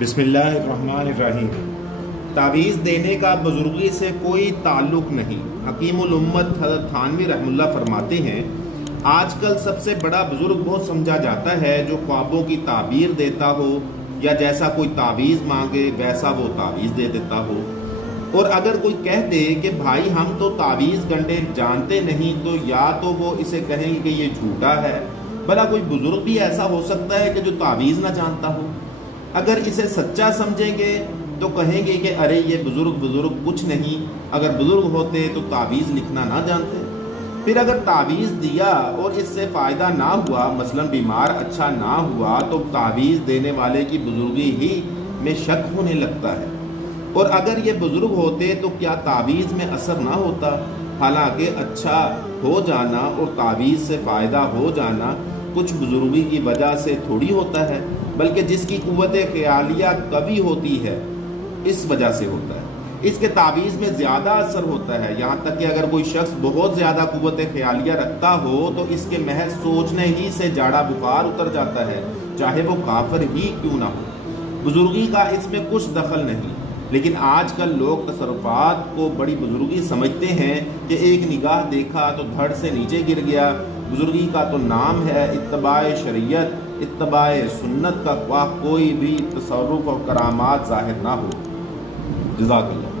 بسم اللہ الرحمن الرحیم۔ تعویذ دینے کا بزرگی سے کوئی تعلق نہیں۔ حکیم الامت حضرت تھانوی رحم اللہ فرماتے ہیں، آج کل سب سے بڑا بزرگ وہ سمجھا جاتا ہے جو خوابوں کی تعبیر دیتا ہو یا جیسا کوئی تعویذ مانگے ویسا وہ تعویذ دے دیتا ہو۔ اور اگر کوئی کہہ دے کہ بھائی ہم تو تعویذ گنڈے جانتے نہیں، تو یا تو وہ اسے کہیں گے کہ یہ جھوٹا ہے۔ بھلا کوئی بزرگ بھی ایسا ہو سکتا ہے کہ جو تعویذ نہ جانتا ہو؟ اگر اسے سچا سمجھیں گے تو کہیں گے کہ ارے یہ بزرگ کچھ نہیں، اگر بزرگ ہوتے تو تعویذ لکھنا نہ جانتے۔ پھر اگر تعویذ دیا اور اس سے فائدہ نہ ہوا، مثلا بیمار اچھا نہ ہوا، تو تعویذ دینے والے کی بزرگی ہی میں شک ہونے لگتا ہے۔ اور اگر یہ بزرگ ہوتے تو کیا تعویذ میں اثر نہ ہوتا؟ حالانکہ اچھا ہو جانا اور تعویذ سے فائدہ ہو جانا کچھ بزرگی کی وجہ سے تھوڑی ہوتا ہے، بلکہ جس کی قوت خیالیہ قوی ہوتی ہے اس وجہ سے ہوتا ہے۔ اس کے تعویذ میں زیادہ اثر ہوتا ہے، یہاں تک کہ اگر کوئی شخص بہت زیادہ قوت خیالیہ رکھتا ہو تو اس کے محض سوچنے ہی سے جاڑا بخار اتر جاتا ہے، چاہے وہ کافر ہی کیوں نہ ہو۔ بزرگی کا اس میں کچھ دخل نہیں، لیکن آج کل لوگ تصرفات کو بڑی بزرگی سمجھتے ہیں کہ ایک نگاہ دیکھا تو دھڑ سے نیچے گر گیا۔ بزرگی کا تو نام ہے اتباع شریعت، اتباع سنت کا، خواہ کوئی بھی تصرف اور کرامات ظاہر نہ ہو۔ جزاک اللہ۔